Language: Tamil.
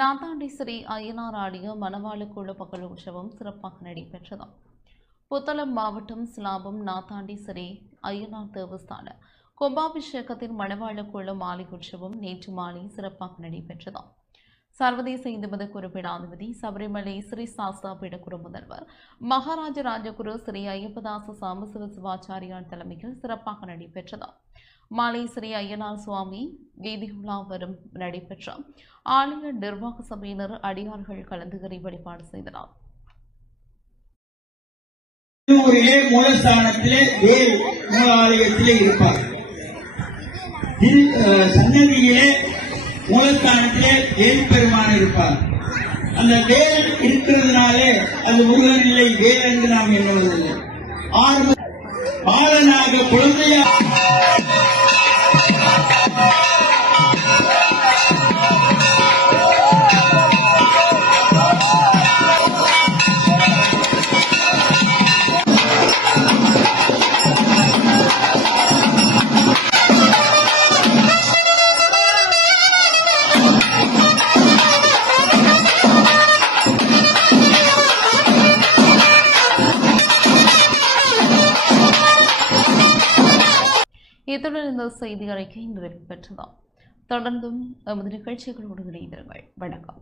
நாத்தாண்டி ஸ்ரீ அய்யனார் ஆடிய மணவாள குழு பகலோற்சவம் சிறப்பாக நடைபெற்றது. புத்தளம் மாவட்டம் சிலாபம் நாத்தாண்டி ஸ்ரீ அய்யனார் தேவஸ்தான கும்பாபிஷேகத்தின் மணவாள குழு மாலை உற்சவம் நேற்று மாலை சிறப்பாக நடைபெற்றது. சர்வதேச இந்து மத குறிப்பீடாதிபதி சபரிமலை ஸ்ரீ சாஸ்தா பீடகுரு முதல்வர் மகாராஜ ராஜகுரு ஸ்ரீ ஐயப்பதாச சாம்பசிவ சிவாச்சாரியார் தலைமையில் சிறப்பாக நடைபெற்றது. மாலை ஸ்ரீ அய்யனார் சுவாமி வீதியுலா வரும் நடைபெற்ற ஆலய நிர்வாக சபையினர் அடியார்கள் கலந்துகரை வழிபாடு செய்தனர். மூலஸ்தானத்திலே வேல் மூலாலயத்திலே இருப்பார். சன்னதியிலே மூலஸ்தானத்திலே வேல் பெருமான் இருப்பார். அந்த வேல் இருக்கிறதுனாலே அது முருகன் இல்லை, வேல் என்று நாம் எண்ணுவதில்லை. பாலனாக குழந்தையா இத்துடன் இந்த செய்தி அறிக்கை நிறைவு பெற்றதாம். தொடர்ந்தும் எமது நிகழ்ச்சிகளோடு இணைந்திருங்கள். வணக்கம்.